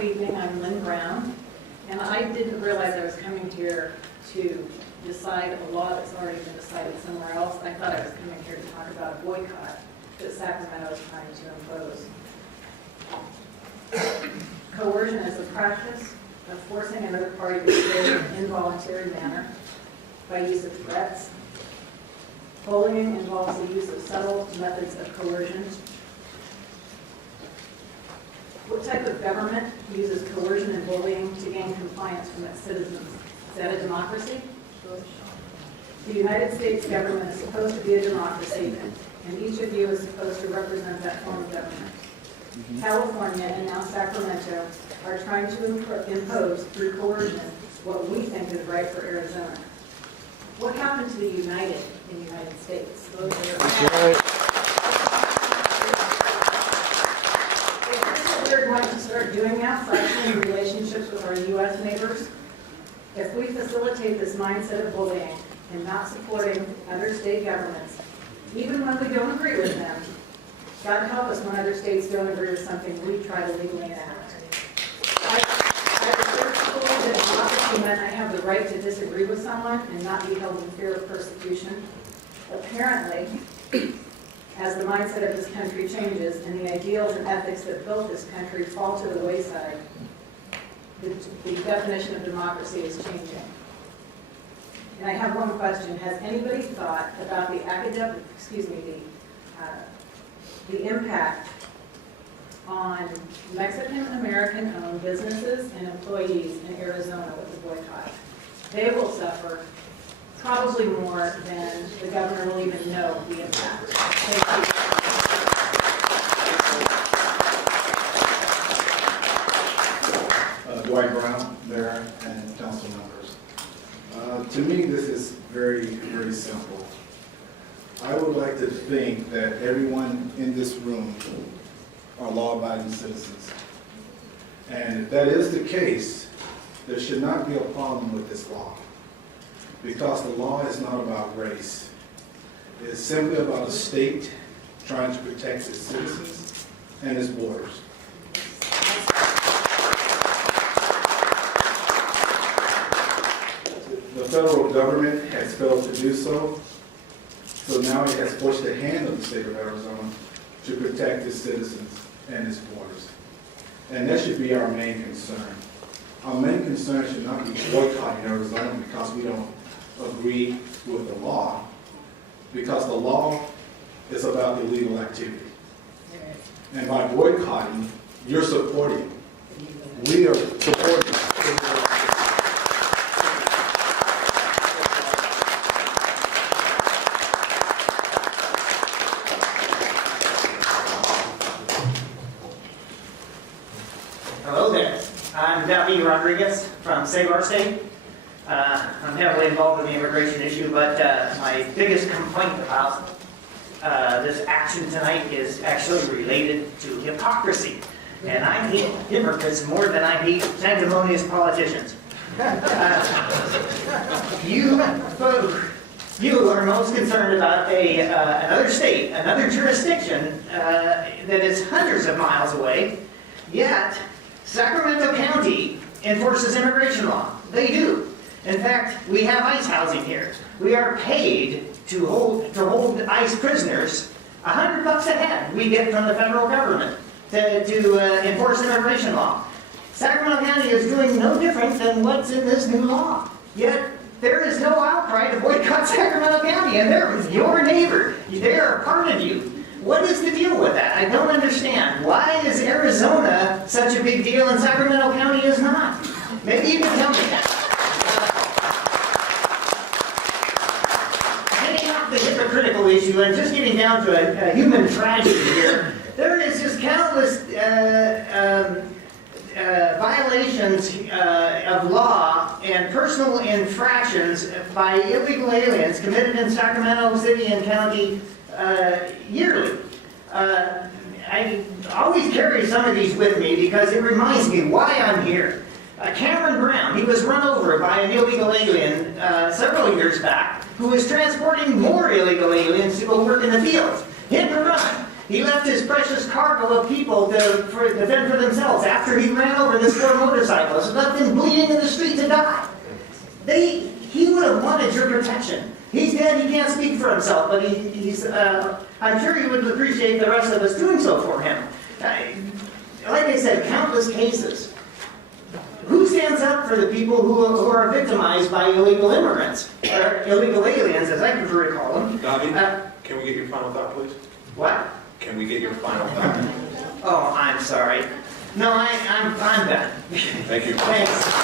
Good evening, I'm Lynn Brown, and I didn't realize I was coming here to decide a law that's already been decided somewhere else. I thought I was coming here to talk about a boycott that Sacramento is trying to impose. Coercion is a practice of forcing another party to behave in an involuntary manner by use of threats. Bullying involves the use of subtle methods of coercion. What type of government uses coercion and bullying to gain compliance from its citizens? Is that a democracy? The United States government is supposed to be a democracy, and each of you is supposed to represent that form of government. California and now Sacramento are trying to impose through coercion what we think is right for Arizona. What happened to the United in the United States? Those are we're going to start doing now, fracturing relationships with our U.S. neighbors. If we facilitate this mindset of bullying and not supporting other state governments, even when we don't agree with them, God help us when other states don't agree with something we try to legally enact. I researched fully that democracy meant I have the right to disagree with someone and not be held in fear of persecution. Apparently, as the mindset of this country changes and the ideals and ethics that built this country fall to the wayside, the definition of democracy is changing. And I have one question. Has anybody thought about the the impact on Mexican-American-owned businesses and employees in Arizona with the boycott? They will suffer probably more than the governor will even know the impact. Thank you. Dwight Brown, Mayor, and council members. To me, this is very, very simple. I would like to think that everyone in this room are law-abiding citizens. And if that is the case, there should not be a problem with this law. Because the law is not about race. It's simply about a state trying to protect its citizens and its borders. The federal government has failed to do so. So now it has forced the hand of the state of Arizona to protect its citizens and its borders. And that should be our main concern. Our main concern should not be boycotting Arizona because we don't agree with the law, because the law is about illegal activity. And by boycotting, you're supporting. We are supporting. Hello there. I'm David Rodriguez from Save Our State. I'm heavily involved in the immigration issue, but my biggest complaint about this action tonight is actually related to hypocrisy. And I hate hypocrites more than I hate sanctimonious politicians. You are most concerned about another state, another jurisdiction that is hundreds of miles away, yet Sacramento County enforces immigration law. They do. In fact, we have ICE housing here. We are paid to hold ICE prisoners. $100 a head we get from the federal government to enforce immigration law. Sacramento County is doing no different than what's in this new law. Yet there is no outcry to boycott Sacramento County, and they're your neighbor. They are a part of you. What is the deal with that? I don't understand. Why is Arizona such a big deal and Sacramento County is not? Maybe you can tell me that. Getting off the hypocritical issue and just getting down to a human tragedy here, there is just countless violations of law and personal infractions by illegal aliens committed in Sacramento City and County yearly. I always carry some of these with me because it reminds me why I'm here. Cameron Brown, he was run over by an illegal alien several years back who was transporting more illegal aliens to go work in the fields. Hit and run. He left his precious cargo of people to defend for themselves after he ran over this poor motorcyclist and left him bleeding in the street to die. He would have wanted your protection. He's dead, he can't speak for himself, but I'm sure he would appreciate the rest of us doing so for him. Like I said, countless cases. Who stands up for the people who are victimized by illegal immigrants, or illegal aliens, as I prefer to call them? Bobby, can we get your final thought, please? What? Can we get your final thought? Oh, I'm sorry. No, I'm done. Thank you. Thanks.